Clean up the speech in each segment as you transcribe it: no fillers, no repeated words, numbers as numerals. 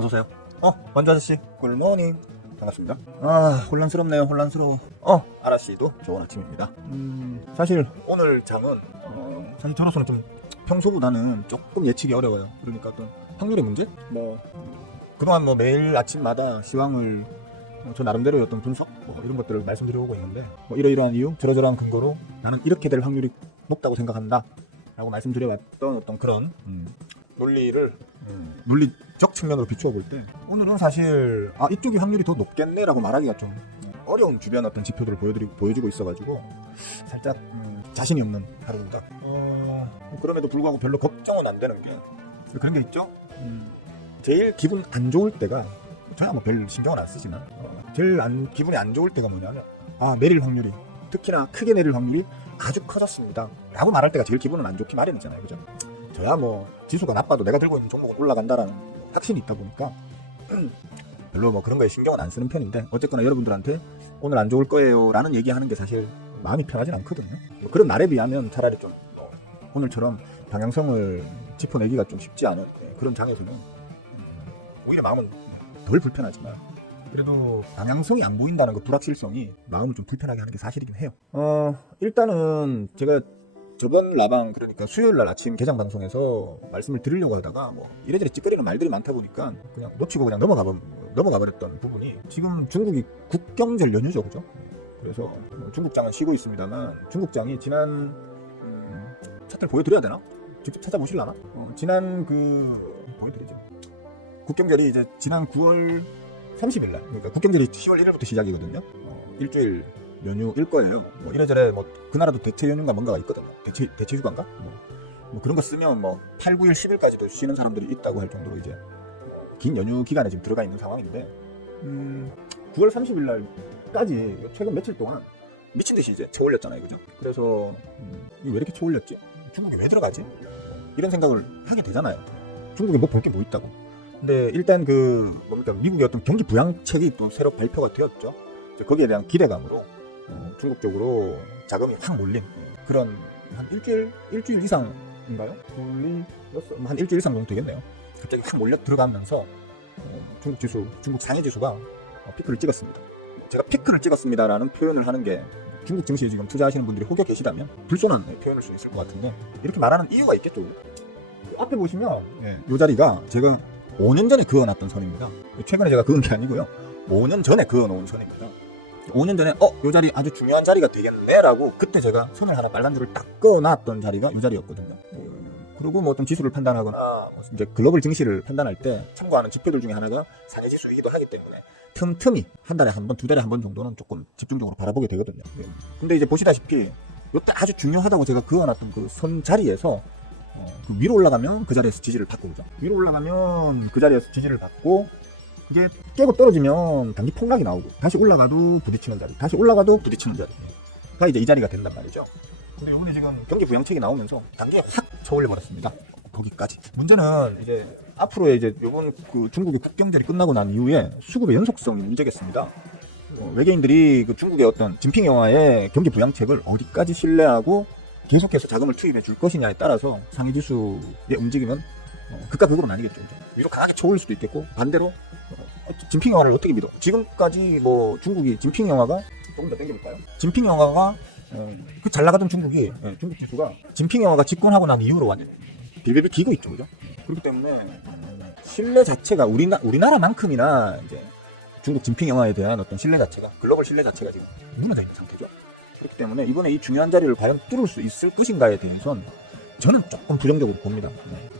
어서오세요. 원주 아저씨, 굿모닝. 반갑습니다. 혼란스럽네요, 혼란스러워. 아라씨도 좋은 아침입니다. 사실 오늘 장은, 사실 저로서는 좀 평소보다는 조금 예측이 어려워요. 그러니까 어떤 확률의 문제? 그동안 매일 아침마다 시황을 저 나름대로의 어떤 분석? 이런 것들을 말씀드려오고 있는데, 이러이러한 이유, 저러저러한 근거로 나는 이렇게 될 확률이 높다고 생각한다. 라고 말씀드려왔던 어떤 그런, 논리를 논리적 측면으로 비추어 볼 때 오늘은 사실 이쪽이 확률이 더 높겠네 라고 말하기가 좀 어려운 주변 어떤 지표들을 보여주고 있어가지고 살짝 자신이 없는 하루입니다. 그럼에도 불구하고 별로 걱정은 안 되는 게 그런 게 있죠. 제일 기분 안 좋을 때가 저야 별 신경을 안 쓰지만 제일 기분이 안 좋을 때가 뭐냐면 내릴 확률이 특히나 크게 내릴 확률이 아주 커졌습니다 라고 말할 때가 제일 기분은 안 좋기 마련이잖아요. 그죠? 저야 지수가 나빠도 내가 들고 있는 종목은 올라간다라는 확신이 있다 보니까 별로 그런 거에 신경은 안 쓰는 편인데, 어쨌거나 여러분들한테 오늘 안 좋을 거예요 라는 얘기하는 게 사실 마음이 편하진 않거든요. 그런 날에 비하면 차라리 좀 오늘처럼 방향성을 짚어내기가 좀 쉽지 않은 그런 장에서는 오히려 마음은 덜 불편하지만 그래도 방향성이 안 보인다는 그 불확실성이 마음을 좀 불편하게 하는 게 사실이긴 해요. 일단은 제가 저번 라방, 그러니까 수요일날 아침 개장 방송에서 말씀을 드리려고 하다가 이래저래 찌끄리는 말들이 많다 보니까 그냥 놓치고 그냥 넘어가 버렸던 부분이, 지금 중국이 국경절 연휴죠, 그죠? 그래서 중국장은 쉬고 있습니다만 중국장이 지난 차트를 보여드려야 되나? 직접 찾아보실라나? 지난 보여드리죠. 국경절이 이제 지난 9월 30일날, 그러니까 국경절이 10월 1일부터 시작이거든요. 일주일 연휴일 거예요. 이래저래 그 나라도 대체 연휴인가 뭔가가 있거든요. 대체 휴가인가? 그런 거 쓰면 8, 9일, 10일까지도 쉬는 사람들이 있다고 할 정도로 이제 긴 연휴 기간에 지금 들어가 있는 상황인데, 9월 30일 날까지 최근 며칠 동안 미친 듯이 이제 쳐 올렸잖아요, 그죠? 그래서 왜 이렇게 쳐 올렸지? 중국에 왜 들어가지? 이런 생각을 하게 되잖아요. 중국에 볼 게 뭐 있다고. 근데 일단 미국의 어떤 경기 부양책이 또 새로 발표가 되었죠. 거기에 대한 기대감으로 중국 쪽으로 자금이 확 몰린 그런 한 일주일 이상인가요? 한 일주일 이상 정도 되겠네요. 갑자기 확 몰려 들어가면서 중국 상해 지수가 피크를 찍었습니다. 제가 피크를 찍었습니다라는 표현을 하는 게 중국 증시에 지금 투자하시는 분들이 혹여 계시다면 불손한 표현일 수 있을 것 같은데, 이렇게 말하는 이유가 있겠죠. 앞에 보시면 이 자리가 제가 5년 전에 그어놨던 선입니다. 최근에 제가 그은 게 아니고요. 5년 전에 그어놓은 선입니다. 5년 전에 이 자리 아주 중요한 자리가 되겠네 라고 그때 제가 선을 하나 빨간 줄을 딱 그어놨던 자리가 이 자리였거든요. 그리고 어떤 지수를 판단하거나 이제 글로벌 증시를 판단할 때 참고하는 지표들 중에 하나가 상해지수이기도 하기 때문에 틈틈이 한 달에 한 번, 두 달에 한 번 정도는 조금 집중적으로 바라보게 되거든요. 근데 이제 보시다시피 이때 아주 중요하다고 제가 그어놨던 그 선 자리에서 위로 올라가면 그 자리에서 지지를 받고, 그죠? 위로 올라가면 그 자리에서 지지를 받고 이게 깨고 떨어지면 단기 폭락이 나오고, 다시 올라가도 부딪히는 자리, 다시 올라가도 부딪히는 자리가 이제 이 자리가 된단 말이죠. 근데 이번에 지금 경기 부양책이 나오면서 단계에 확 쳐올려 버렸습니다. 거기까지. 문제는 이제 앞으로의 이제 이번 중국의 국경절이 끝나고 난 이후에 수급의 연속성이 문제겠습니다. 외계인들이 중국의 어떤 진핑 영화의 경기 부양책을 어디까지 신뢰하고 계속해서 자금을 투입해 줄 것이냐에 따라서 상해 지수의 움직임은 극과 극으로 나뉘겠죠. 위로 강하게 쳐올릴 수도 있겠고, 반대로 진핑 영화를 어떻게 믿어? 지금까지 중국이 진핑 영화가 조금 더 당겨볼까요? 진핑 영화가 잘 나가던 중국 지수가 진핑 영화가 집권하고 난 이후로 완전 빌빌빌 기고 있죠, 그죠? 그렇기 때문에 신뢰 자체가 우리나라만큼이나 이제 중국 진핑 영화에 대한 어떤 신뢰 자체가, 글로벌 신뢰 자체가 지금 무너져 있는 상태죠. 그렇기 때문에 이번에 이 중요한 자리를 과연 뚫을 수 있을 것인가에 대해서는 저는 조금 부정적으로 봅니다.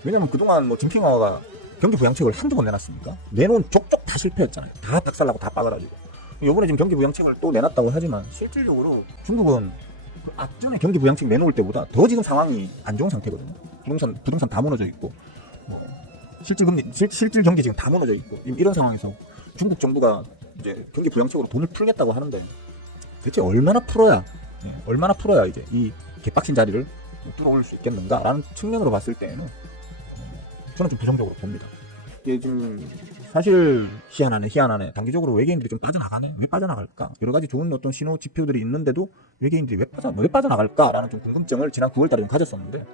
왜냐면 그동안 진핑 영화가 경기 부양책을 한두 번 내놨습니까? 내놓은 족족 다 실패했잖아요. 다 박살나고 다 빠가지고. 이번에 지금 경기 부양책을 또 내놨다고 하지만 실질적으로 중국은 앞전에 경기 부양책 내놓을 때보다 더 지금 상황이 안 좋은 상태거든요. 부동산 다 무너져 있고, 실질 경기 지금 다 무너져 있고, 이런 상황에서 중국 정부가 이제 경기 부양책으로 돈을 풀겠다고 하는데 대체 얼마나 풀어야 이제 이 개빡친 자리를 뚫어올 수 있겠는가라는 측면으로 봤을 때에는 저는 좀 부정적으로 봅니다. 이게 지금 사실 희한하네. 단기적으로 외계인들이 좀 빠져나가네. 왜 빠져나갈까? 여러 가지 좋은 어떤 신호 지표들이 있는데도 외계인들이 왜 빠져나갈까라는 좀 궁금증을 지난 9월달에 좀 가졌었는데,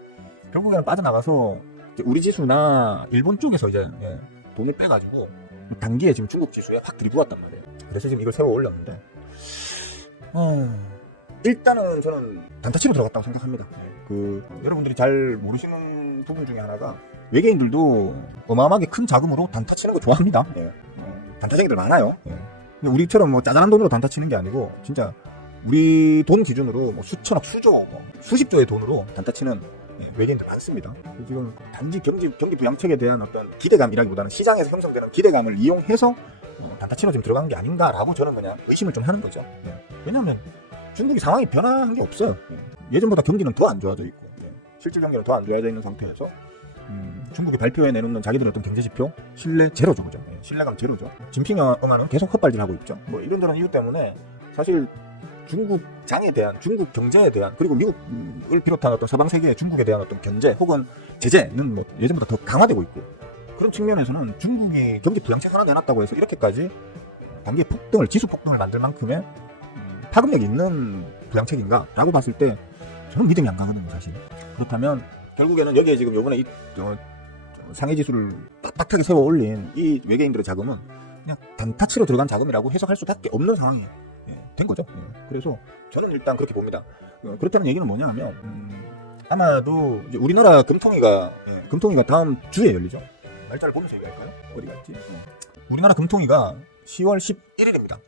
결국에는 빠져나가서 우리 지수나 일본 쪽에서 이제 돈을 빼가지고 단기에 지금 중국 지수에 확 들이부었단 말이에요. 그래서 지금 이걸 세워 올렸는데 일단은 저는 단타치로 들어갔다고 생각합니다. 여러분들이 잘 모르시는 부분 중에 하나가 외계인들도 어마어마하게 큰 자금으로 단타 치는 거 좋아합니다. 단타쟁이들 많아요. 근데 우리처럼 뭐 짜잘한 돈으로 단타 치는 게 아니고 진짜 우리 돈 기준으로 뭐 수천억, 수조, 뭐 수십조의 돈으로 단타 치는 외계인들 많습니다. 지금 단지 경기 부양책에 대한 어떤 기대감이라기보다는 시장에서 형성되는 기대감을 이용해서 단타 치러 지금 들어간 게 아닌가라고 저는 그냥 의심을 좀 하는 거죠. 왜냐하면 중국이 상황이 변한 게 없어요. 예전보다 경기는 더 안 좋아져 있고 실질 경기는 더 안 좋아져 있는 상태에서 중국이 발표해 내놓는 자기들의 어떤 경제지표 신뢰 제로죠. 그죠? 신뢰감 제로죠. 진핑 엄마는 계속 헛발질하고 있죠. 뭐 이런저런 이유 때문에 사실 중국 장에 대한, 중국 경제에 대한, 그리고 미국을 비롯한 어떤 서방 세계의 중국에 대한 어떤 견제 혹은 제재는 뭐 예전보다 더 강화되고 있고, 그런 측면에서는 중국이 경기 부양책 하나 내놨다고 해서 이렇게까지 단기 폭등을, 지수 폭등을 만들 만큼의 파급력이 있는 부양책인가 라고 봤을 때 저는 믿음이 안 가거든요, 사실. 그렇다면 결국에는 여기에 지금 요번에 이 상해지수를 빡빡하게 세워 올린 이 외계인들의 자금은 그냥 단타치로 들어간 자금이라고 해석할 수밖에 없는 상황이 된 거죠. 그래서 저는 일단 그렇게 봅니다. 그렇다는 얘기는 뭐냐 하면 아마도 이제 우리나라 금통위가 다음 주에 열리죠. 날짜를 보면서 얘기할까요? 어디 갔지? 우리나라 금통위가 10월 11일입니다.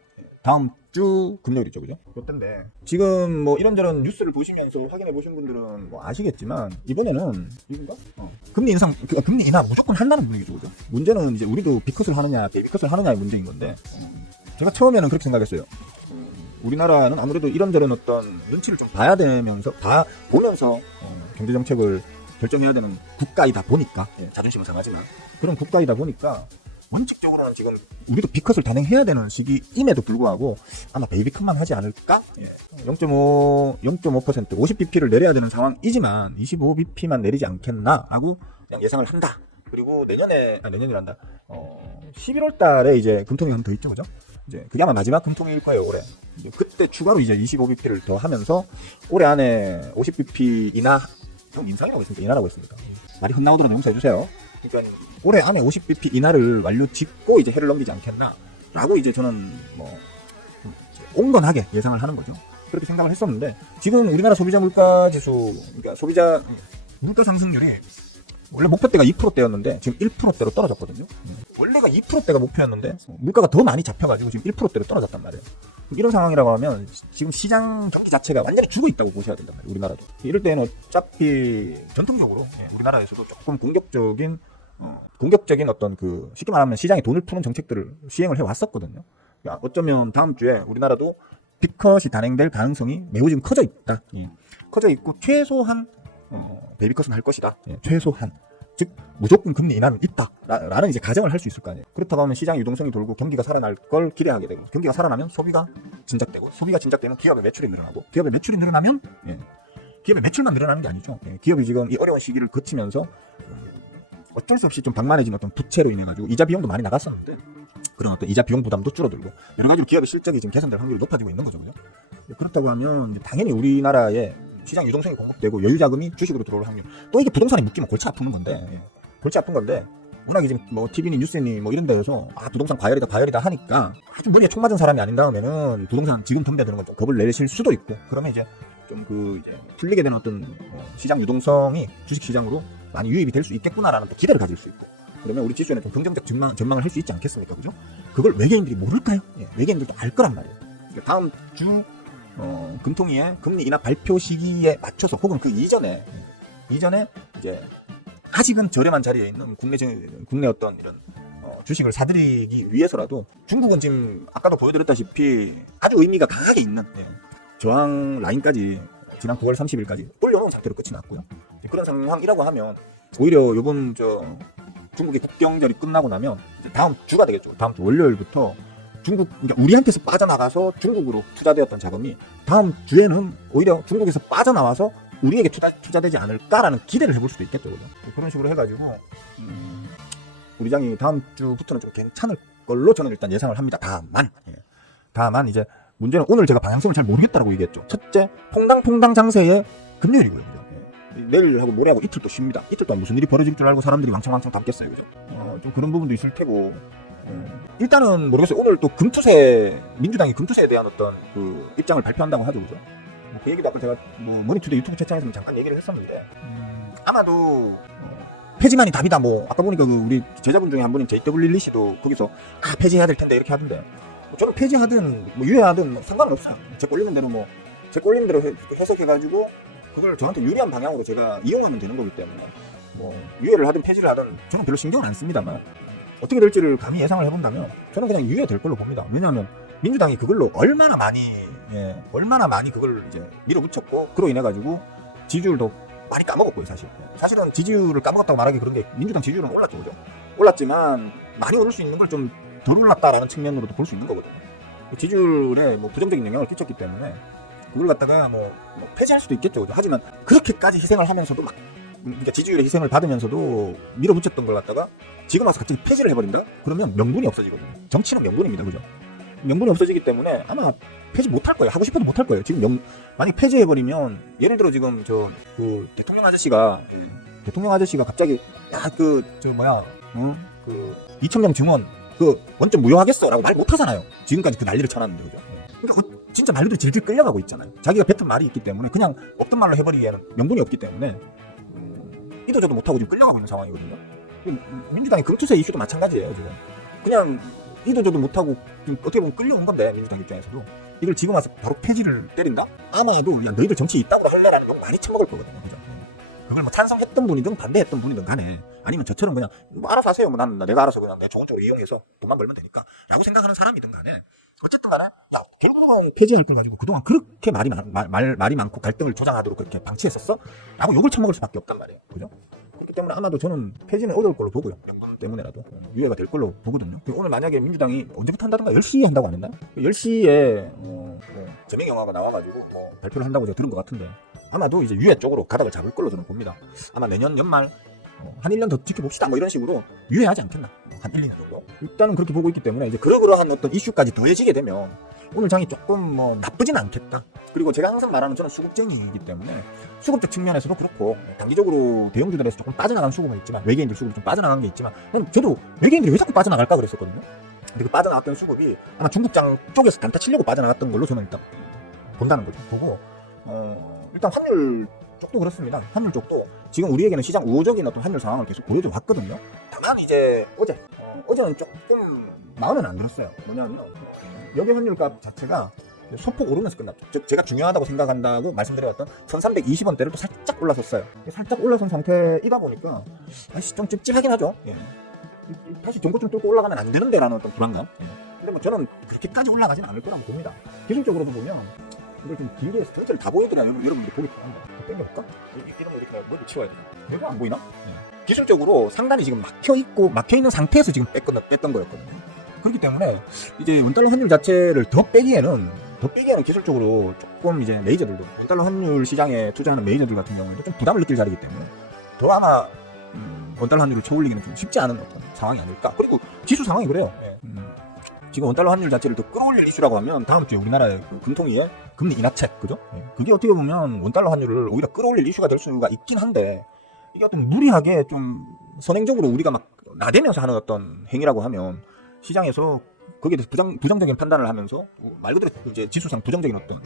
다음 주 금요일이죠, 그죠? 그때인데 지금 뭐 이런저런 뉴스를 보시면서 확인해 보신 분들은 뭐 아시겠지만 이번에는 이건가? 금리 인상, 금리 인하 무조건 한다는 분위기죠, 그죠? 문제는 이제 우리도 B컷을 하느냐, 베이비컷을 하느냐의 문제인 건데 제가 처음에는 그렇게 생각했어요. 우리나라는 아무래도 이런저런 어떤 눈치를 좀 봐야 되면서 보면서 경제 정책을 결정해야 되는 국가이다 보니까, 자존심은 상하지만 그런 국가이다 보니까 원칙적으로는 지금 우리도 B컷을 단행해야 되는 시기임에도 불구하고 아마 베이비컷만 하지 않을까? 0.5%, 50bp를 내려야 되는 상황이지만 25bp만 내리지 않겠나라고 그냥 예상을 한다. 그리고 내년이란다. 11월 달에 이제 금통위 한 번 더 있죠, 그죠? 이제 그게 아마 마지막 금통위일 거예요, 올해. 그때 추가로 이제 25bp를 더 하면서 올해 안에 50bp 인하, 인상이라고 했습니까? 인하라고 했습니까? 말이 헛나오더라도 용서해 주세요. 그러니까 올해 안에 50bp 인하를 완료 짓고 이제 해를 넘기지 않겠나라고 이제 저는 뭐 온건하게 예상을 하는 거죠. 그렇게 생각을 했었는데 지금 우리나라 소비자 물가 지수, 그러니까 소비자 물가 상승률이 원래 목표대가 2%대였는데 지금 1%대로 떨어졌거든요. 원래가 2%대가 목표였는데 물가가 더 많이 잡혀가지고 지금 1%대로 떨어졌단 말이에요. 이런 상황이라고 하면 지금 시장 경기 자체가 완전히 죽어 있다고 보셔야 된단 말이에요, 우리나라도. 이럴 때는 어차피 전통적으로 우리나라에서도 조금 공격적인 어떤 쉽게 말하면 시장에 돈을 푸는 정책들을 시행을 해왔었거든요. 그러니까 어쩌면 다음 주에 우리나라도 B컷이 단행될 가능성이 매우 지금 커져 있다. 커져 있고 최소한 베이비컷은 할 것이다. 최소한. 즉 무조건 금리 인하는 있다 라는 이제 가정을 할 수 있을 거 아니에요. 그렇다고 하면 시장 유동성이 돌고 경기가 살아날 걸 기대하게 되고, 경기가 살아나면 소비가 진작되고, 소비가 진작되면 기업의 매출이 늘어나고, 기업의 매출이 늘어나면 기업의 매출만 늘어나는 게 아니죠. 기업이 지금 이 어려운 시기를 거치면서 어쩔 수 없이 좀 방만해진 어떤 부채로 인해 가지고 이자 비용도 많이 나갔었는데 그런 어떤 이자 비용 부담도 줄어들고 여러 가지로 기업의 실적이 지금 개선될 확률이 높아지고 있는 거죠, 그죠? 그렇다고 하면 당연히 우리나라의 시장 유동성이 공급되고 여유 자금이 주식으로 들어올 확률, 또 이게 부동산에 묶이면 골치 아픈 건데 워낙 이제 뭐 TV니 뉴스니 뭐 이런 데에서 부동산 과열이다 하니까 아주 머리에 총 맞은 사람이 아닌 다음에는 부동산 지금 덤벼드는 건 좀 겁을 내실 수도 있고, 그러면 이제 좀 이제 풀리게 되는 어떤 시장 유동성이 주식 시장으로 많이 유입이 될 수 있겠구나라는 또 기대를 가질 수 있고, 그러면 우리 지수에는 좀 긍정적 전망을 할 수 있지 않겠습니까, 그죠? 그걸 외계인들이 모를까요? 외계인들도 알 거란 말이에요. 그러니까 다음 주 금통위의 금리 인하 발표 시기에 맞춰서 혹은 그 이전에 이제 아직은 저렴한 자리에 있는 국내 어떤 이런 주식을 사들이기 위해서라도 중국은 지금 아까도 보여드렸다시피 아주 의미가 강하게 있는 저항 라인까지 지난 9월 30일까지 올려놓은 상태로 끝이 났고요. 그런 상황이라고 하면 오히려 이번 중국의 국경절이 끝나고 나면 이제 다음 주가 되겠죠. 다음 주 월요일부터 그러니까 우리한테서 빠져나가서 중국으로 투자되었던 자금이 다음 주에는 오히려 중국에서 빠져나와서 우리에게 투자되지 않을까라는 기대를 해볼 수도 있겠죠, 그죠? 그런 식으로 해가지고 우리 장이 다음 주부터는 좀 괜찮을 걸로 저는 일단 예상을 합니다. 다만 이제 문제는 오늘 제가 방향성을 잘 모르겠다라고 얘기했죠. 첫째, 퐁당 장세의 금요일이고요. 내일하고 모레하고 이틀 또 쉽니다. 이틀 동안 무슨 일이 벌어질 줄 알고 사람들이 왕창 담겠어요. 그죠? 좀 그런 부분도 있을 테고. 일단은 모르겠어요. 오늘 또 금투세, 민주당이 금투세에 대한 어떤 그 입장을 발표한다고 하죠. 그죠? 그 얘기도 아까 제가 뭐 머니투데이 유튜브 채팅에서 잠깐 얘기를 했었는데, 아마도 폐지만이 답이다. 뭐 아까 보니까 그 우리 제자분 중에 한 분인 JW 씨도 거기서 폐지해야 될 텐데 이렇게 하던데, 저는 폐지하든 뭐 유예하든 뭐 상관은 없어요. 제 꼴리는 대로 뭐 제 꼴리는 대로 해석해가지고 그걸 저한테 유리한 방향으로 제가 이용하면 되는 거기 때문에 뭐 유예를 하든 폐지를 하든 저는 별로 신경은 안 씁니다만, 어떻게 될지를 감히 예상을 해본다면 저는 그냥 유예될 걸로 봅니다. 왜냐하면 민주당이 그걸로 얼마나 많이 그걸 이제 밀어붙였고, 그로 인해 가지고 지지율도 많이 까먹었고요. 사실은 지지율을 까먹었다고 말하기 그런 게, 민주당 지지율은 올랐죠. 그죠? 올랐지만 많이 오를 수 있는 걸 좀 덜 올랐다라는 측면으로도 볼 수 있는 거거든요. 지지율에 뭐 부정적인 영향을 끼쳤기 때문에 그걸 갖다가 뭐 폐지할 수도 있겠죠. 그죠? 하지만 그렇게까지 희생을 하면서도 그러니까 지지율의 희생을 받으면서도 밀어붙였던 걸 갖다가 지금 와서 갑자기 폐지를 해버린다? 그러면 명분이 없어지거든요. 정치는 명분입니다. 그죠? 명분이 없어지기 때문에 아마 폐지 못할 거예요. 하고 싶어도 못할 거예요. 지금 만약 폐지해버리면, 예를 들어 지금 대통령 아저씨가 갑자기 그 2,000명 증원 원점 무효하겠어 라고 말 못하잖아요. 지금까지 그 난리를 쳐놨는데. 그죠? 그러니까 진짜 말들이 질질 끌려가고 있잖아요. 자기가 뱉은 말이 있기 때문에 그냥 없던 말로 해버리기에는 명분이 없기 때문에 이도 저도 못하고 지금 끌려가고 있는 상황이거든요. 민주당의 금투세 이슈도 마찬가지예요. 지금 그냥 이도 저도 못하고 어떻게 보면 끌려온 건데, 민주당 입장에서도 이걸 지금 와서 바로 폐지를 때린다? 아마도 야 너희들 정치 이따구로 할래라는 욕 많이 처먹을 거거든요. 그죠? 그걸 뭐 찬성했던 분이든 반대했던 분이든 간에, 아니면 저처럼 그냥 뭐 알아서 하세요. 뭐 나는 내가 알아서 그냥 내 좋은 쪽으로 이용해서 돈만 벌면 되니까 라고 생각하는 사람이든 간에, 어쨌든 간에 야 결국은 폐지할 걸 가지고 그동안 그렇게 말이 많고 갈등을 조장하도록 그렇게 방치했었어? 라고 욕을 처먹을 수밖에 없단 말이에요. 그죠? 그렇기 때문에 아마도 저는 폐지는 어려울 걸로 보고요. 명분 때문에라도 유예가 될 걸로 보거든요. 오늘 만약에 민주당이 언제부터 한다든가 10시에 한다고 안 했나요? 10시에 재명 영화가 나와가지고 뭐 발표를 한다고 제가 들은 것 같은데, 아마도 이제 유예 쪽으로 가닥을 잡을 걸로 저는 봅니다. 아마 내년 연말 한 1년 더 지켜봅시다 뭐 이런 식으로 유예하지 않겠나, 한 1, 2년 정도. 일단은 그렇게 보고 있기 때문에, 이제 그러한 어떤 이슈까지 더해지게 되면 오늘 장이 조금 뭐 나쁘진 않겠다. 그리고 제가 항상 말하는, 저는 수급쟁이이기 때문에 수급적 측면에서도 그렇고, 단기적으로 대형주들에서 조금 빠져나간 수급은 있지만, 외계인들 수급이 좀 빠져나간 게 있지만, 저도 외계인들이 왜 자꾸 빠져나갈까 그랬었거든요. 근데 그 빠져나갔던 수급이 아마 중국장 쪽에서 단타 치려고 빠져나갔던 걸로 저는 일단 본다는 거죠. 보고 일단 환율 쪽도 그렇습니다. 환율 쪽도 지금 우리에게는 시장 우호적인 어떤 환율 상황을 계속 보여줘 왔거든요. 다만 이제 어제는 조금 마음에는 안 들었어요. 뭐냐면 여기 환율값 자체가 소폭 오르면서 끝났죠. 즉 제가 중요하다고 생각한다고 말씀드렸던 1320원대를 또 살짝 올라섰어요. 살짝 올라선 상태이다 보니까 다시 좀 찝찝하긴 하죠. 다시 전고점 뚫고 올라가면 안 되는데라는 어떤 불안감. 근데 뭐 저는 그렇게까지 올라가지는 않을 거라고 봅니다. 기술적으로도 보면 이걸 좀 길게 전체를 다 보여드려야 여러분들 보기 편합니다. 땡겨볼까? 이런 거 이렇게 머리 치워야 되나? 이거 안 보이나? 기술적으로 상단이 지금 막혀있는 상태에서 지금 뺐던 거였거든요. 그렇기 때문에 이제 원달러 환율 자체를 더 빼기에는 기술적으로 조금 이제 메이저들도, 원달러 환율 시장에 투자하는 메이저들 같은 경우에는 좀 부담을 느낄 자리이기 때문에 더 아마 원달러 환율을 쳐올리기는 좀 쉽지 않은 어떤 상황이 아닐까. 그리고 지수 상황이 그래요. 지금 원달러 환율 자체를 더 끌어올릴 이슈라고 하면 다음 주에 우리나라의 금통위의 금리 인하책, 그죠? 그게 어떻게 보면 원달러 환율을 오히려 끌어올릴 이슈가 될 수가 있긴 한데, 이게 어떤 무리하게 좀 선행적으로 우리가 막 나대면서 하는 어떤 행위라고 하면 시장에서 거기에 대해서 부정적인 판단을 하면서 말 그대로 이제 지수상 부정적인 어떤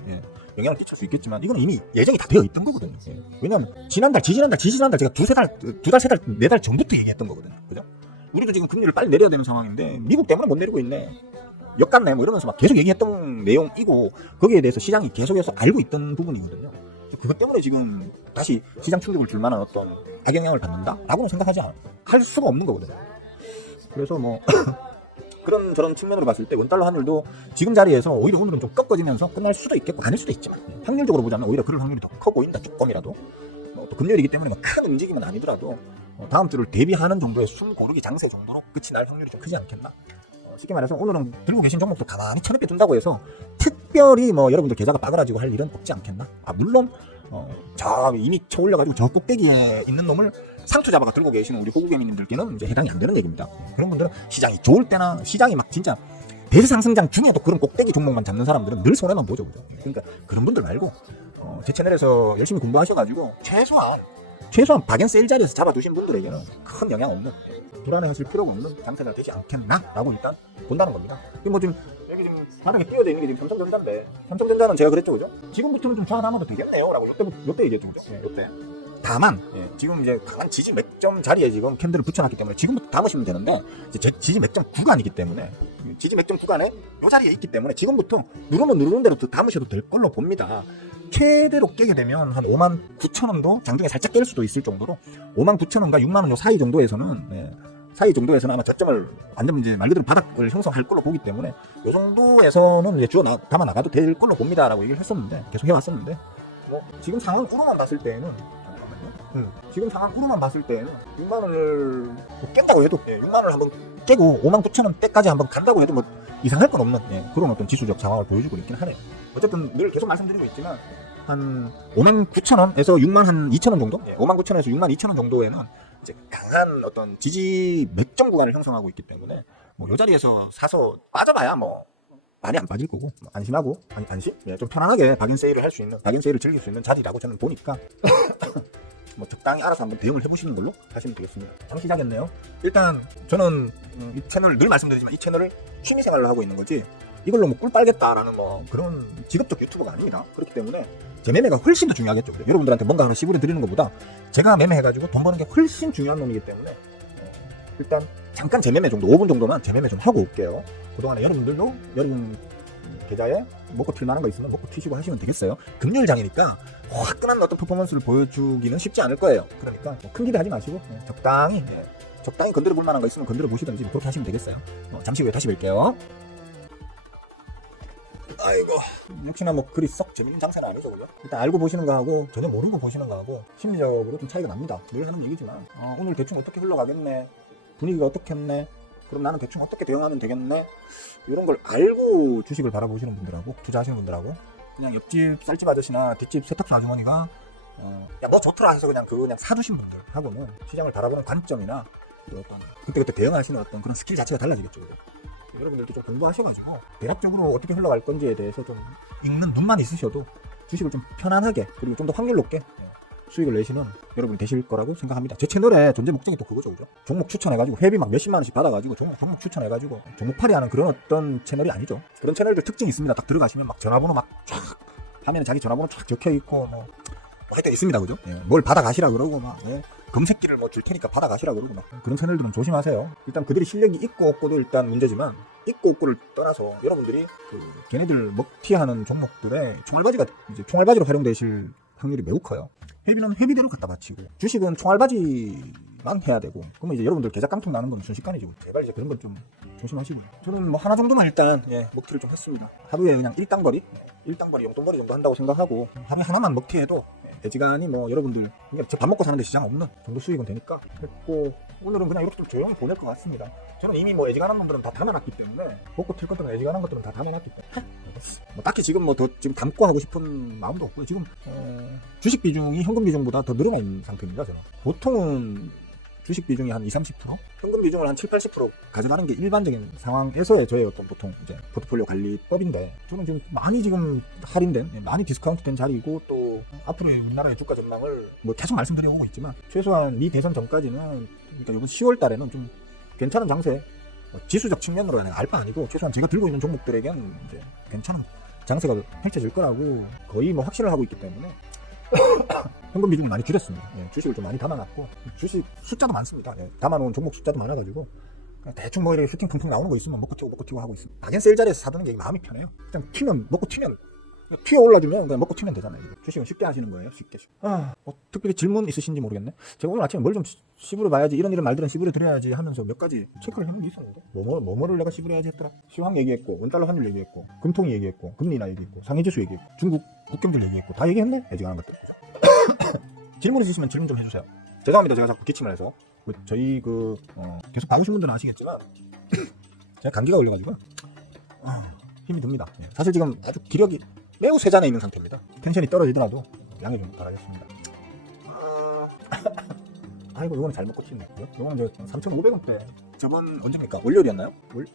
영향을 끼칠 수 있겠지만, 이거는 이미 예정이 다 되어 있던 거거든요. 왜냐면 지지난달 제가 두 달, 세 달, 네 달 전부터 얘기했던 거거든요. 그죠? 우리도 지금 금리를 빨리 내려야 되는 상황인데 미국 때문에 못 내리고 있네, 역같네 뭐 이러면서 막 계속 얘기했던 내용이고, 거기에 대해서 시장이 계속해서 알고 있던 부분이거든요. 그것 때문에 지금 다시 시장 충격을 줄 만한 어떤 악영향을 받는다라고는 할 수가 없는 거거든요. 그래서 뭐 저런 측면으로 봤을 때 원달러 환율도 지금 자리에서 오히려 오늘은 좀 꺾어지면서 끝날 수도 있겠고 아닐 수도 있죠. 확률적으로 보자면 오히려 그럴 확률이 더 커 보인다, 조금이라도. 또 금요일이기 때문에 큰 움직임은 아니더라도 다음 주를 대비하는 정도의 숨 고르기 장세 정도로 끝이 날 확률이 좀 크지 않겠나. 쉽게 말해서 오늘은 들고 계신 종목도 가만히 쳐내빼 둔다고 해서 특별히 뭐 여러분들 계좌가 빠그라지고 할 일은 없지 않겠나. 물론 저 이미 쳐올려가지고 저 꼭대기에 있는 놈을 상투 잡아가 들고 계시는 우리 호구개미님들께는 이제 해당이 안 되는 얘기입니다. 그런 분들은 시장이 좋을 때나 시장이 막 진짜 대세상승장 중에도 그런 꼭대기 종목만 잡는 사람들은 늘 손해만 보죠. 그죠? 그러니까 그런 분들 말고 제 채널에서 열심히 공부하셔가지고 최소한 최소한 박앤세일 자리에서 잡아두신 분들에게는 큰 영향 없는, 불안해하실 필요가 없는 장세가 되지 않겠나라고 일단 본다는 겁니다. 뭐 지금 여기 지금 바닥에 끼어져 있는 게 지금 삼성전자인데, 삼성전자는 제가 그랬죠, 그죠? 지금부터는 좀 좌담아도 되겠네요라고 요때 얘기했죠, 그죠? 요때. 다만 지금 이제 강한 지지 맥점 자리에 지금 캔들을 붙여놨기 때문에 지금부터 담으시면 되는데, 이제 지지 맥점 구간이기 때문에, 지지 맥점 구간에 요 자리에 있기 때문에 지금부터 누르는 대로 담으셔도 될 걸로 봅니다. 최대로 깨게 되면 한 59,000원도 장중에 살짝 깰 수도 있을 정도로 59,000원과 6만원 요 사이 정도에서는 사이 정도에서는 아마 저점을 완전 이제 말 그대로 바닥을 형성할 걸로 보기 때문에 요 정도에서는 이제 담아 나가도 될 걸로 봅니다라고 얘기를 했었는데, 계속 해왔었는데, 지금 상황으로만 봤을 때에는, 지금 상황으로만 봤을 때는 6만원을 깬다고 해도, 6만원을 한번 깨고 59,000원대까지 한번 간다고 해도 뭐 이상할 건 없는 그런 어떤 지수적 상황을 보여주고 있긴 하네요. 어쨌든 늘 계속 말씀드리고 있지만 한 59,000원에서 62,000원 정도, 59,000원에서 62,000원 정도에는 이제 강한 어떤 지지 맥점 구간을 형성하고 있기 때문에 뭐 이 자리에서 사서 빠져봐야 뭐 많이 안 빠질 거고, 안심하고 안심, 좀 편안하게 박앤세일을 할 수 있는, 박앤세일을 즐길 수 있는 자리라고 저는 보니까 뭐 적당히 알아서 한번 대응을 해보시는 걸로 하시면 되겠습니다. 바로 시작했네요. 일단 저는 이 채널 늘 말씀드리지만 이 채널을 취미생활로 하고 있는 거지 이걸로 뭐 꿀 빨겠다라는 뭐 그런 직업적 유튜버가 아닙니다. 그렇기 때문에 제 매매가 훨씬 더 중요하겠죠. 여러분들한테 뭔가 하나 씨부려 드리는 것보다 제가 매매해가지고 돈 버는 게 훨씬 중요한 놈이기 때문에 일단 잠깐 제 매매 정도, 5분 정도만 제 매매 좀 하고 올게요. 그동안에 여러분들도 여러분 계좌에 먹고 튈 만한 거 있으면 먹고 튀시고 하시면 되겠어요. 금요일장이니까 화끈한 어떤 퍼포먼스를 보여주기는 쉽지 않을 거예요. 그러니까 큰 기대하지 마시고 적당히 건드려 볼 만한 거 있으면 건드려 보시든지 그렇게 하시면 되겠어요. 잠시 후에 다시 뵐게요. 아이고, 역시나 뭐 그리 썩 재밌는 장사는 아니죠, 그죠? 일단 알고 보시는 거하고 전혀 모르고 보시는 거하고 심리적으로 좀 차이가 납니다. 늘 하는 얘기지만 오늘 대충 어떻게 흘러가겠네, 분위기가 어떻겠네, 그럼 나는 대충 어떻게 대응하면 되겠네, 이런 걸 알고 주식을 바라보시는 분들하고 투자하시는 분들하고 그냥 옆집 쌀집 아저씨나 뒷집 세탁소 아주머니가 야 너 좋더라 해서 그냥 사두신 분들하고는 시장을 바라보는 관점이나 어떤 그때 대응하시는 어떤 그런 스킬 자체가 달라지겠죠, 그죠? 여러분들도 좀 공부하셔가지고 대략적으로 어떻게 흘러갈 건지에 대해서 좀 읽는 눈만 있으셔도 주식을 좀 편안하게 그리고 좀 더 확률 높게 수익을 내시는 여러분이 되실 거라고 생각합니다. 제 채널의 존재 목적이 또 그거죠, 그죠? 종목 추천해가지고 회비 막 몇십만 원씩 받아가지고 종목 추천해가지고 종목팔이 하는 그런 어떤 채널이 아니죠. 그런 채널들 특징이 있습니다. 딱 들어가시면 막 전화번호 막 쫙 화면에 자기 전화번호 쫙 적혀있고 뭐 하여튼 있습니다, 그죠? 뭘 받아가시라 그러고 막 검색기를 뭐 줄 테니까 받아가시라 그러고 막 그런 채널들은 조심하세요. 일단 그들이 실력이 있고 없고도 일단 문제지만 있고 없고를 떠나서 여러분들이 걔네들 먹튀하는 종목들의 총알바지로 활용되실 확률이 매우 커요. 회비는 회비대로 갖다 바치고 주식은 총알바지만 해야 되고 그러면 이제 여러분들 계좌 깡통 나는 건 순식간이죠. 제발 이제 그런 건 좀 조심하시고요. 저는 뭐 하나 정도만 일단 먹튀를 좀 했습니다. 하루에 그냥 1당거리 용돈벌이 정도 한다고 생각하고 하루에 하나만 먹튀해도 애지간히 뭐 여러분들 밥 먹고 사는데 지장 없는 정도 수익은 되니까 했고, 오늘은 그냥 이렇게 좀 조용히 보낼 것 같습니다. 저는 이미 뭐 애지간한 놈들은 다 담아놨기 때문에 먹고 튈 것들은 애지간한 것들은 다 담아놨기 때문에 뭐 딱히 지금 뭐 더 지금 담고 하고 싶은 마음도 없고요. 지금 주식 비중이 현금 비중보다 더 늘어나 있는 상태입니다. 저는 보통은 주식 비중이 한 20-30%? 현금 비중을 한 7-80% 가져가는 게 일반적인 상황에서의 저의 어떤 보통 이제 포트폴리오 관리법인데, 저는 지금 많이 지금 할인된, 많이 디스카운트 된 자리이고, 또 앞으로의 우리나라의 주가 전망을 뭐 계속 말씀드려오고 있지만, 최소한 미 대선 전까지는, 그러니까 이번 10월 달에는 좀 괜찮은 장세, 지수적 측면으로 알 바 아니고, 최소한 제가 들고 있는 종목들에겐 이제 괜찮은 장세가 펼쳐질 거라고 거의 뭐 확신을 하고 있기 때문에, 현금 비중을 많이 줄였습니다. 주식을 좀 많이 담아놨고, 주식 숫자도 많습니다. 담아놓은 종목 숫자도 많아가지고 그냥 대충 뭐 이렇게 슈팅 퉁퉁 나오는 거 있으면 먹고 튀고 하고 있습니다. 박앤세일 자리에서 사두는 게 마음이 편해요. 그냥 먹고 튀면 튀어 올라주면 그냥 먹고 튀면 되잖아요. 주식은 쉽게 하시는 거예요. 쉽게. 뭐 특별히 질문 있으신지 모르겠네. 제가 오늘 아침에 뭘 좀 씹으려 봐야지, 이런 말들은 씹으려 드려야지 하면서 몇 가지 체크를 했는 게 있었는데, 뭐를 내가 씹으려야지 했더라. 시황 얘기했고, 원달러 환율 얘기했고, 금통 얘기했고, 금리나 얘기했고, 상해지수 얘기했고, 중국 국경질 얘기했고, 다 얘기했네. 애지간한 것들. 질문 있으시면 질문 좀 해주세요. 죄송합니다. 제가 자꾸 기침을 해서. 저희 계속 봐주신 분들은 아시겠지만 제가 감기가 걸려가지고 힘이 듭니다. 사실 지금 아주 기력이 매우 세잔해 있는 상태입니다. 텐션이 떨어지더라도 양해 좀 바라겠습니다. 아이고, 이거는 잘 먹고 튀네. 이거는 이제 3,500원대. 저번 언제입니까? 월요일이었나요?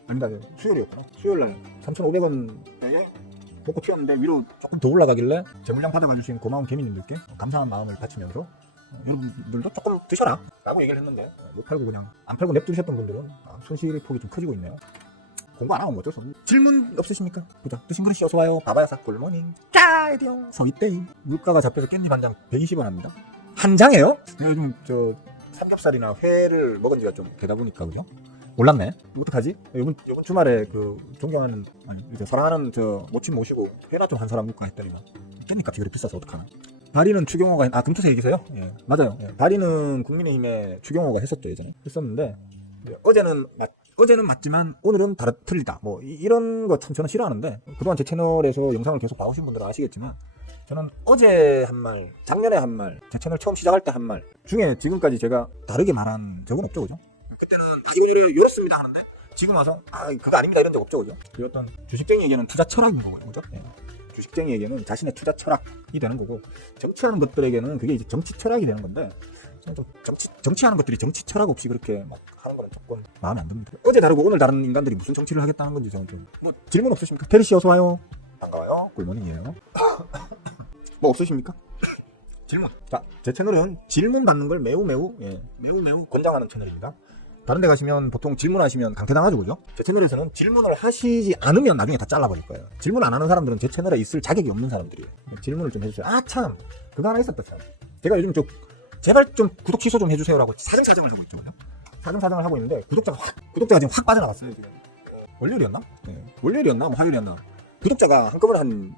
아니다, 수요일이었구나. 수요일날 3,500원대에 먹고 튀었는데 위로 조금 더 올라가길래 재물량 받아가주신 고마운 개미님들께 감사한 마음을 바치면서 여러분들도 조금 드셔라 라고 얘기를 했는데 못 팔고 그냥 안 팔고 냅두셨던 분들은 손실폭이 좀 커지고 있네요. 공부 안 하고 뭐 어쩔 수 없는. 질문 없으십니까? 그죠? 드신 그릇이 어서와요. 바바야사 꿀모닝 짜이디용 서윗데이. 물가가 잡혀서 깻잎 한 장 120원 합니다. 한 장에요? 요즘 저 삼겹살이나 회를 먹은 지가 좀 되다 보니까 그죠? 몰랐네. 어떡하지? 요번 주말에 그 존경하는 이제 사랑하는 저 모친 모시고 회나 좀 한 사람 먹고 했더니만 깻잎 값이 그렇게 비싸서 어떡하나. 발의는 추경호가 금투세 얘기세요? 예, 맞아요. 예, 발의는 국민의힘에 추경호가 했었죠. 예전에 했었는데 어제는 맞지만 오늘은 틀리다. 뭐 이런 거 참 저는 싫어하는데 그동안 제 채널에서 영상을 계속 봐오신 분들은 아시겠지만 저는 어제 한 말, 작년에 한 말, 제 채널 처음 시작할 때 한 말 중에 지금까지 제가 다르게 말한 적은 없죠, 그죠? 그때는 이건 이렇습니다 하는데 지금 와서 그거 아닙니다 이런 적 없죠, 그죠? 그 어떤 주식쟁이에게는 투자 철학인 거고요, 그죠? 예. 주식쟁이에게는 자신의 투자 철학이 되는 거고 정치하는 것들에게는 그게 이제 정치 철학이 되는 건데 좀 정치하는 것들이 정치 철학 없이 그렇게 막 하는 거는 조금 마음에 안 듭니다. 어제 다르고 오늘 다른 인간들이 무슨 정치를 하겠다는 건지 저는 좀 뭐 질문 없으십니까? 테리씨 어서 와요. 반가워요. 꿀모닝이에요. 뭐 없으십니까? 질문. 자, 제 채널은 질문 받는 걸 매우 권장하는 채널입니다. 다른 데 가시면 보통 질문하시면 강퇴당하죠, 그죠? 제 채널에서는 질문을 하시지 않으면 나중에 다 잘라버릴 거예요. 질문 안 하는 사람들은 제 채널에 있을 자격이 없는 사람들이에요. 질문을 좀 해주세요. 참! 그거 하나 있었다, 참. 제가 요즘 제발 좀 구독 취소 좀 해주세요라고 사정사정을 하고 있죠, 그죠? 사정사정을 하고 있는데 구독자가 지금 확 빠져나갔어요, 지금. 월요일이었나? 네. 월요일이었나? 뭐 화요일이었나? 구독자가 한꺼번에 한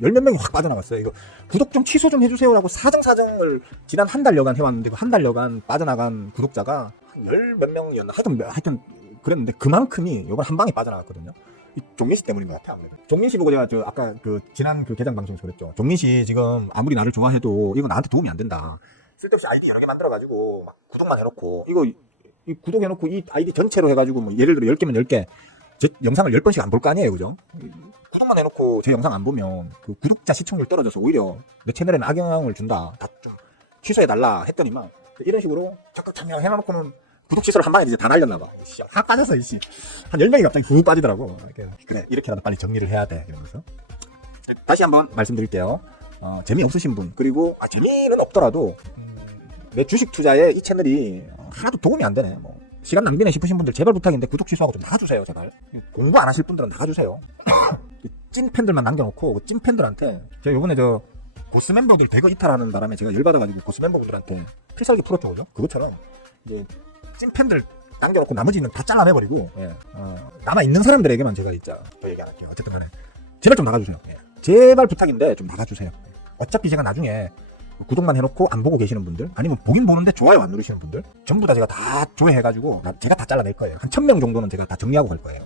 10몇 명이 확 빠져나갔어요. 이거 구독 좀 취소 좀 해주세요라고 사정사정을 지난 한 달여간 해왔는데 한 달여간 빠져나간 구독자가 한 10몇 명이었나? 하여튼 그랬는데 그만큼이 이번 한 방에 빠져나갔거든요. 이 종민 씨 때문인 것 같아, 아무래도. 종민 씨 보고 제가 아까 지난 개장 방송에서 그랬죠. 종민 씨 지금 아무리 나를 좋아해도 이거 나한테 도움이 안 된다. 쓸데없이 아이디 여러 개 만들어가지고 막 구독만 해놓고 이 구독해놓고 이 아이디 전체로 해가지고 뭐 예를 들어 10개면 10개 제 영상을 10번씩 안 볼 거 아니에요, 그죠? 구독만 해놓고 제 영상 안 보면 그 구독자 시청률 떨어져서 오히려 내 채널에는 악영향을 준다. 다 좀 취소해달라 했더니만 이런 식으로 자꾸 참여 해놓고는 구독 취소를 한 방에 이제 다 날렸나봐. 확 빠졌어, 이씨. 한 10명이 갑자기 훅 빠지더라고. 그래, 이렇게라도 빨리 정리를 해야 돼. 이러면서. 다시 한번 말씀드릴게요. 재미없으신 분, 그리고 재미는 없더라도 내 주식 투자에 이 채널이 하나도 도움이 안 되네. 뭐 시간 낭비네 싶으신 분들 제발 부탁인데 구독 취소하고 좀 나가주세요, 제발. 공부 안 하실 분들은 나가주세요. 찐 팬들만 남겨놓고 찐 팬들한테 제가 요번에 고스 멤버들 대거 이탈하는 바람에 제가 열받아가지고 고스 멤버분들한테 필살기 풀었죠, 그죠? 그것처럼 이제 찐 팬들 남겨놓고 나머지는 다 잘라내버리고 남아있는 사람들에게만 제가 진짜 더 얘기 안 할게요. 어쨌든 간에 제발 좀 나가주세요. 제발 부탁인데 좀 나가주세요. 어차피 제가 나중에 구독만 해놓고 안 보고 계시는 분들 아니면 보긴 보는데 좋아요 안 누르시는 분들 전부 다 제가 다 조회해가지고 제가 다 잘라낼 거예요. 한 1000명 정도는 제가 다 정리하고 갈 거예요.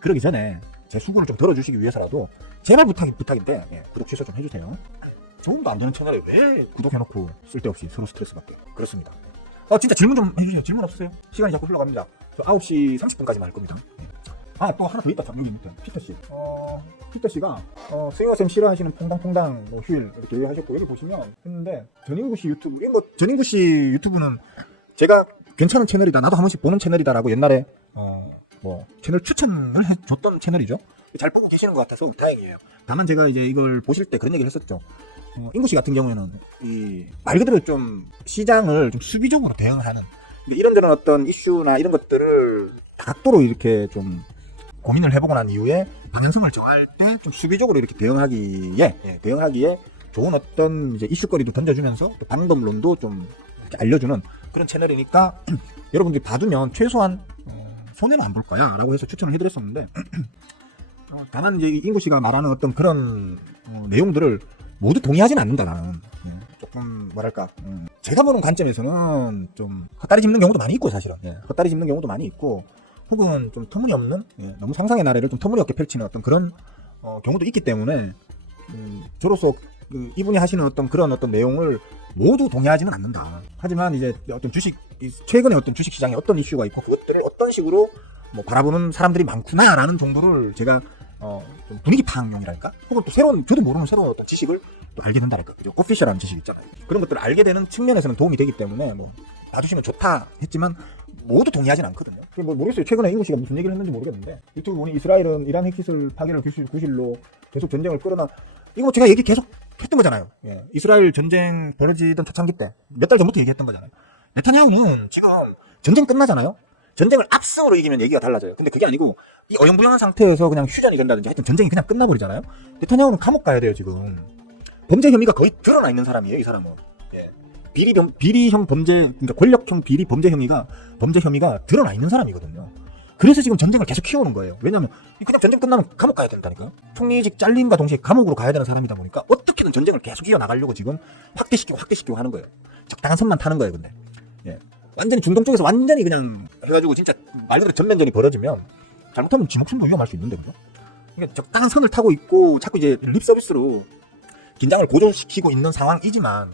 그러기 전에 제 수고를 좀 덜어주시기 위해서라도 제발 부탁인데 구독 취소 좀 해주세요. 도움도 안 되는 채널에 왜 구독해놓고 쓸데없이 서로 스트레스 받게. 그렇습니다. 진짜 질문 좀 해주세요. 질문 없으세요? 시간이 자꾸 흘러갑니다. 저 9시 30분까지만 할 겁니다. 또 하나 더 있다. 여기 밑에 피터씨. 피터씨가 스윙어쌤 싫어하시는 퐁당퐁당 휴일 이렇게 얘기하셨고 여기 보시면 했는데 전인구씨 유튜브 전인구씨 유튜브는 제가 괜찮은 채널이다. 나도 한 번씩 보는 채널이다라고 옛날에 채널 추천을 해줬던 채널이죠. 잘 보고 계시는 것 같아서 다행이에요. 다만 제가 이제 이걸 보실 때 그런 얘기를 했었죠. 인구씨 같은 경우에는 말 그대로 좀 시장을 좀 수비적으로 대응하는 이런저런 어떤 이슈나 이런 것들을 각도로 이렇게 좀 고민을 해보고 난 이후에 방향성을 정할 때 좀 수비적으로 이렇게 대응하기에 좋은 어떤 이제 이슈거리도 던져주면서 또 방법론도 좀 이렇게 알려주는 그런 채널이니까 여러분들이 봐두면 최소한 손해는 안 볼 거야 라고 해서 추천을 해드렸었는데 다만 이제 인구씨가 말하는 어떤 그런 내용들을 모두 동의하진 않는다. 나는 조금 뭐랄까 제가 보는 관점에서는 좀 헛다리 짚는 경우도 많이 있고 사실은 헛다리 짚는 경우도 많이 있고 혹은 좀 터무니없는 너무 상상의 나래를 좀 터무니없게 펼치는 어떤 그런 경우도 있기 때문에 저로서 이분이 하시는 그런 어떤 내용을 모두 동의하지는 않는다. 하지만 이제 최근에 어떤 주식 시장에 어떤 이슈가 있고 그것들을 어떤 식으로 바라보는 사람들이 많구나라는 정도를 제가 좀 분위기 파악용이랄까? 혹은 또 저도 모르는 새로운 어떤 지식을 또 알게 된다랄까? 그죠? 오피셜한 지식 있잖아요. 그런 것들을 알게 되는 측면에서는 도움이 되기 때문에 봐주시면 좋다 했지만 모두 동의하진 않거든요. 모르겠어요. 최근에 인구씨가 무슨 얘기를 했는지 모르겠는데 유튜브 보니 이스라엘은 이란 핵시설 파괴를 구실로 계속 전쟁을 끌어나 이거 제가 얘기 계속 했던 거잖아요. 예. 이스라엘 전쟁 벌어지던 초창기 때 몇 달 전부터 얘기했던 거잖아요. 네타냐후는 지금 전쟁 끝나잖아요. 전쟁을 압승으로 이기면 얘기가 달라져요. 근데 그게 아니고 이 어영부영한 상태에서 그냥 휴전이 된다든지 하여튼 전쟁이 그냥 끝나버리잖아요. 네타냐후는 감옥 가야 돼요. 지금 범죄 혐의가 거의 드러나 있는 사람이에요. 이 사람은. 예. 비리형 범죄, 그러니까 권력형 비리 범죄 혐의가 드러나 있는 사람이거든요. 그래서 지금 전쟁을 계속 키우는 거예요. 왜냐면 그냥 전쟁 끝나면 감옥 가야 된다니까요. 총리직 잘림과 동시에 감옥으로 가야 되는 사람이다 보니까 어떻게든 전쟁을 계속 이어나가려고 지금 확대시키고 하는 거예요. 적당한 선만 타는 거예요. 근데 예. 완전히 중동 쪽에서 완전히 그냥 해가지고 진짜 말 그대로 전면전이 벌어지면 잘못하면 지 목숨도 위험할 수 있는데 그죠? 그러니까 적당한 선을 타고 있고 자꾸 이제 립 서비스로 긴장을 고조시키고 있는 상황이지만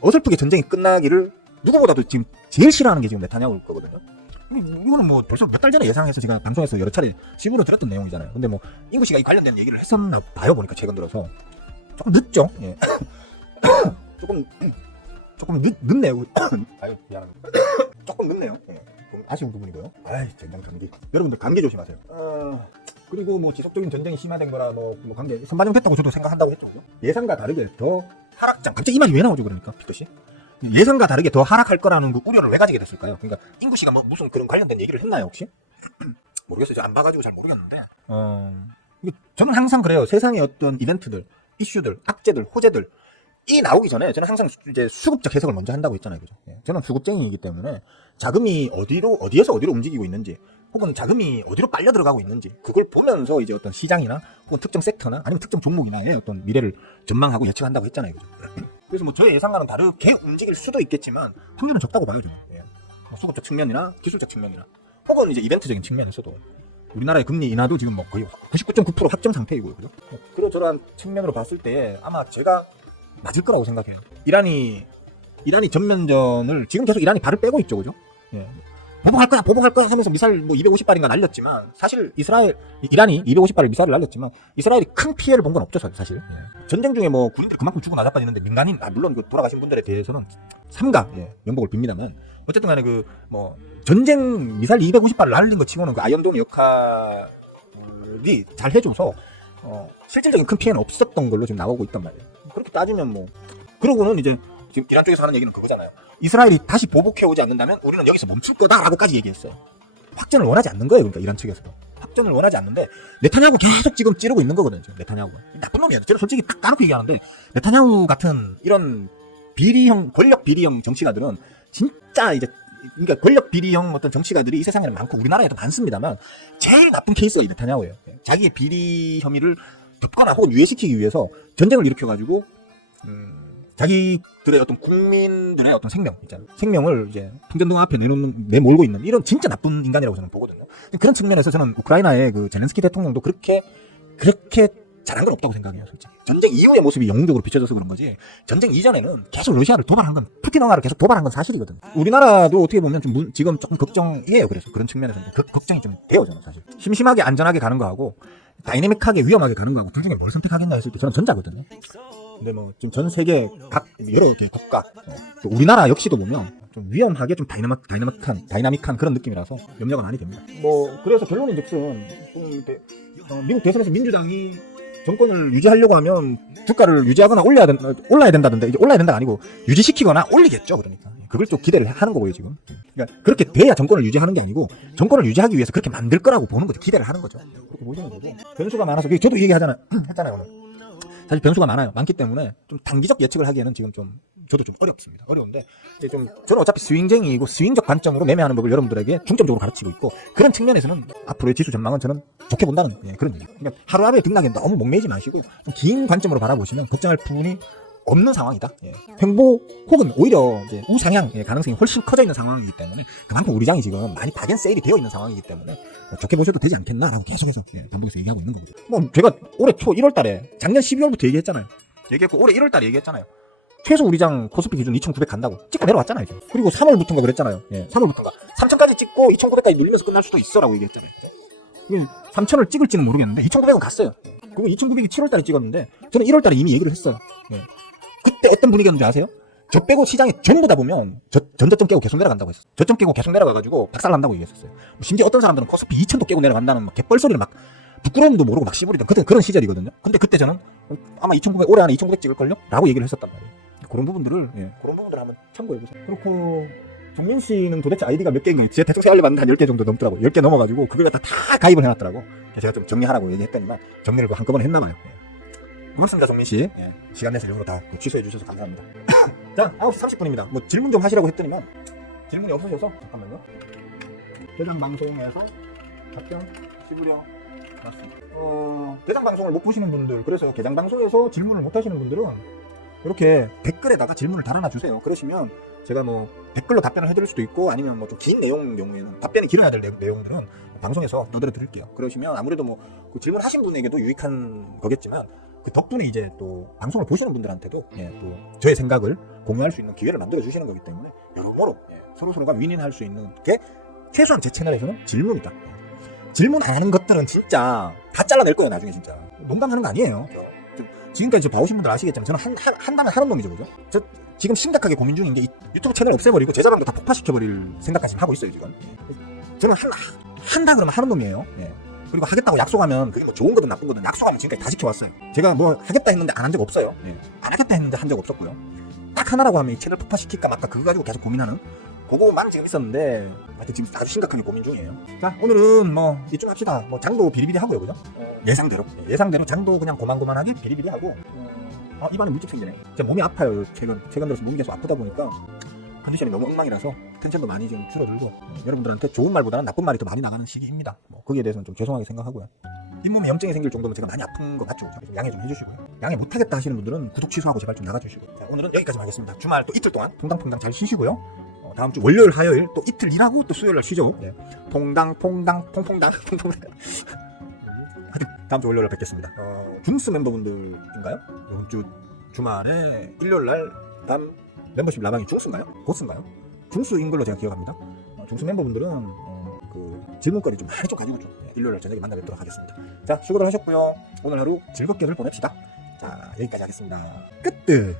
어설프게 전쟁이 끝나기를 누구보다도 지금 제일 싫어하는 게 지금 네타냐후일 거거든요. 이거는 뭐 벌써 몇 달 전에 예상해서 제가 방송에서 여러 차례 시부로 들었던 내용이잖아요. 근데 뭐 인구 씨가 이 관련된 얘기를 했었나 봐요. 보니까 최근 들어서 조금 늦죠. 예. 조금 늦네요. 아유 미안합니다. 조금 늦네요. 예. 좀 아쉬운 부분이고요. 아이 젠장 감기. 여러분들 감기 조심하세요. 그리고 뭐 지속적인 전쟁이 심화된 거라 뭐 관계 선반영됐다고 저도 생각한다고 했죠. 예상과 다르게 더 하락장. 갑자기 이 말이 왜 나오죠 그러니까 피터씨? 예상과 다르게 더 하락할 거라는 그 우려를 왜 가지게 됐을까요? 그러니까 인구 씨가 뭐 무슨 그런 관련된 얘기를 했나요 혹시? 모르겠어요. 안 봐가지고 잘 모르겠는데. 저는 항상 그래요. 세상의 어떤 이벤트들, 이슈들, 악재들, 호재들 이 나오기 전에 저는 항상 이제 수급적 해석을 먼저 한다고 했잖아요, 그죠? 예. 저는 수급쟁이이기 때문에 자금이 어디에서 어디로 움직이고 있는지, 혹은 자금이 어디로 빨려 들어가고 있는지 그걸 보면서 이제 어떤 시장이나 혹은 특정 섹터나 아니면 특정 종목이나의 어떤 미래를 전망하고 예측한다고 했잖아요, 그죠? 그래서 뭐 저의 예상과는 다르게 움직일 수도 있겠지만 확률은 적다고 봐요, 저는. 예. 뭐 수급적 측면이나 기술적 측면이나 혹은 이제 이벤트적인 측면에서도 우리나라의 금리 인하도 지금 뭐 거의 99.9% 확정 상태이고요, 그죠? 그리고 저런 측면으로 봤을 때 아마 제가 맞을 거라고 생각해요. 이란이 전면전을 지금 계속 이란이 발을 빼고 있죠, 그죠? 예. 보복할 거야 하면서 미사일 뭐 250발인가 날렸지만 사실 이란이 250발을 미사일을 날렸지만 이스라엘이 큰 피해를 본 건 없죠, 사실. 예. 전쟁 중에 뭐 군인들이 그만큼 죽고 나자빠지는데 민간인 물론 그 돌아가신 분들에 대해서는 삼가 명복을 빕니다만 어쨌든 간에 그 뭐 전쟁 미사일 250발을 날린 거 치고는 그 아이언돔 역할이 잘 해줘서 실질적인 큰 피해는 없었던 걸로 지금 나오고 있단 말이에요. 그렇게 따지면 뭐 그러고는 이제 지금 이란 쪽에서 하는 얘기는 그거잖아요. 이스라엘이 다시 보복해오지 않는다면 우리는 여기서 멈출 거다라고까지 얘기했어요. 확전을 원하지 않는 거예요. 그러니까 이란 측에서도 확전을 원하지 않는데 네타냐후 계속 지금 찌르고 있는 거거든요. 네타냐후가 나쁜 놈이에요. 저는 솔직히 딱 까놓고 얘기하는데 네타냐후 같은 이런 권력 비리형 정치가들은 진짜 이제 그러니까 권력 비리형 어떤 정치가들이 이 세상에는 많고 우리나라에도 많습니다만 제일 나쁜 케이스가 이 네타냐후예요. 자기의 비리 혐의를 덮거나 혹은 유예시키기 위해서 전쟁을 일으켜가지고 자기들의 어떤 국민들의 어떤 생명을 이제 풍전등 앞에 내몰고 있는 이런 진짜 나쁜 인간이라고 저는 보거든요. 그런 측면에서 저는 우크라이나의 그 젤렌스키 대통령도 그렇게 잘한 건 없다고 생각해요, 솔직히. 전쟁 이후의 모습이 영웅적으로 비춰져서 그런 거지. 전쟁 이전에는 계속 러시아를 도발한 건, 푸틴 왕아를 계속 도발한 건 사실이거든요. 우리나라도 어떻게 보면 지금 조금 걱정이에요. 그래서 그런 측면에서는 걱정이 좀 돼요, 저는 사실. 심심하게 안전하게 가는 거하고 다이내믹하게 위험하게 가는 거하고 둘 중에 뭘 선택하겠나 했을 때 저는 전자거든요. 근데 뭐 지금 전 세계 여러 개 국가, 또 우리나라 역시도 보면 좀 위험하게 좀 다이나믹한 그런 느낌이라서 염려가 많이 됩니다. 뭐 그래서 결론인즉슨 미국 대선에서 민주당이 정권을 유지하려고 하면 주가를 유지하거나 올라야 된다던데, 이제 올라야 된다가 아니고 유지시키거나 올리겠죠. 그러니까 그걸 좀 기대를 하는 거고요 지금. 그러니까 그렇게 돼야 정권을 유지하는 게 아니고 정권을 유지하기 위해서 그렇게 만들 거라고 보는 거죠. 기대를 하는 거죠. 그렇게 보시는 거고. 변수가 많아서 저도 했잖아요 오늘. 사실 변수가 많기 때문에 좀 단기적 예측을 하기에는 지금 저도 좀 어렵습니다. 어려운데 이제 저는 어차피 스윙쟁이이고 스윙적 관점으로 매매하는 법을 여러분들에게 중점적으로 가르치고 있고, 그런 측면에서는 앞으로의 지수 전망은 저는 좋게 본다는 그런 얘기. 그러니까 하루하루의 등락에 너무 목매이지 마시고 좀 긴 관점으로 바라보시면 걱정할 부분이 없는 상황이다. 횡보 혹은 오히려 이제 우상향 가능성이 훨씬 커져 있는 상황이기 때문에 그만큼 우리 장이 지금 많이 박앤세일이 되어 있는 상황이기 때문에 좋게 보셔도 되지 않겠나라고 계속해서 반복해서 얘기하고 있는 거거든요. 뭐 제가 올해 초 1월달에 작년 12월부터 얘기했고 올해 1월달에 얘기했잖아요. 최소 우리장 코스피 기준 2,900 간다고 찍고 내려왔잖아요. 지금. 그리고 3월부터인가 그랬잖아요. 3월부터인가 3,000까지 찍고 2,900까지 눌리면서 끝날 수도 있어라고 얘기했잖아요. 3,000을 찍을지는 모르겠는데 2,900은 갔어요. 그리고 2,900이 7월달에 찍었는데 저는 1월달에 이미 얘기를 했어요. 그때 어떤 분위기였는지 아세요? 저 빼고 시장이 전부 다 보면 전저점 깨고 계속 내려간다고 했었어요. 저점 깨고 계속 내려가가지고 박살난다고 얘기했었어요. 심지어 어떤 사람들은 코스피 2,000도 깨고 내려간다는 막 개뻘소리를 막 부끄러움도 모르고 막 씹으리던 그런 시절이거든요. 근데 그때 저는 아마 2,900 올해 안에 2,900 찍을걸요? 라고 얘기를 했었단 말이에요. 그런 부분들을 한번 참고해보세요. 그렇고 정민 씨는 도대체 아이디가 몇 개인가요? 제가 대충 세알려봤는데 한 10개 정도 넘더라고. 10개 넘어가지고 그걸 다 가입을 해놨더라고. 제가 좀 정리하라고 얘기했더니만 정리를 한꺼번에 했나봐요. 고맙습니다, 정민 씨. 시간 내서 일부러 다 취소해 주셔서 감사합니다. 자, 9시 30분입니다. 뭐 질문 좀 하시라고 했더니만 질문이 없으셔서 잠깐만요. 대장 방송에서 답변 씹으려 맞습니다. 대장 방송을 못 보시는 분들, 그래서 대장 방송에서 질문을 못 하시는 분들은 이렇게 댓글에다가 질문을 달아놔 주세요. 그러시면 제가 뭐 댓글로 답변을 해드릴 수도 있고, 아니면 뭐 좀 긴 내용 경우에는 답변이 길어야 될 내용들은 방송에서 떠들어 드릴게요. 그러시면 아무래도 뭐 그 질문하신 분에게도 유익한 거겠지만, 그 덕분에 이제 또 방송을 보시는 분들한테도 또 저의 생각을 공유할 수 있는 기회를 만들어 주시는 거기 때문에 여러모로 서로가 윈윈할 수 있는 게 최소한 제 채널에서는 질문이다. 질문 안 하는 것들은 진짜 다 잘라낼 거예요, 나중에. 진짜 농담하는 거 아니에요. 지금까지 봐오신 분들 아시겠지만 저는 한다면 하는 놈이죠, 그죠? 저 지금 심각하게 고민 중인 게 유튜브 채널 없애버리고 제자방도 다 폭파시켜버릴 생각까지 하고 있어요, 지금. 저는 한다 그러면 하는 놈이에요. 그리고 하겠다고 약속하면 그게 뭐 좋은 거든 나쁜 거든 약속하면 지금까지 다 지켜왔어요. 제가 뭐 하겠다 했는데 안 한 적 없어요. 안 하겠다 했는데 한 적 없었고요. 딱 하나라고 하면 이 채널 폭파시킬까 말까 그거 가지고 계속 고민하는 그거만 지금 있었는데, 하여튼 지금 아주 심각하게 고민 중이에요. 자, 오늘은 뭐 이쯤 합시다. 뭐 장도 비리비리 하고요, 그죠? 예상대로 장도 그냥 고만고만하게 비리비리 하고. 입안에 물집 생기네. 제가 몸이 아파요. 최근 들어서 몸이 계속 아프다 보니까 컨디션이 너무 엉망이라서 텐션도 많이 좀 줄어들고, 여러분들한테 좋은 말보다는 나쁜 말이 더 많이 나가는 시기입니다. 뭐 거기에 대해서는 좀 죄송하게 생각하고요. 잇몸에 염증이 생길 정도면 제가 많이 아픈 거 맞죠? 좀 양해 좀 해주시고요. 양해 못하겠다 하시는 분들은 구독 취소하고 제발 좀 나가주시고. 자, 오늘은 여기까지 하겠습니다. 주말 또 이틀 동안 퐁당퐁당 잘 쉬시고요. 다음 주 월요일, 화요일 또 이틀 일하고 또 수요일 날 쉬죠. 퐁퐁당. 다음 주 월요일 날 뵙겠습니다. 중스 멤버분들인가요? 이번 주 주말에 일요일 날 다음 멤버십 라방이 중스인가요? 고스인가요? 중스인 걸로 제가 기억합니다. 중스 멤버분들은 그 질문거리 좀 많이 좀 가지고 좀 일요일 날 저녁에 만나 뵙도록 하겠습니다. 자, 수고들 하셨고요. 오늘 하루 즐겁게들 보냅시다. 자, 여기까지 하겠습니다. 끝.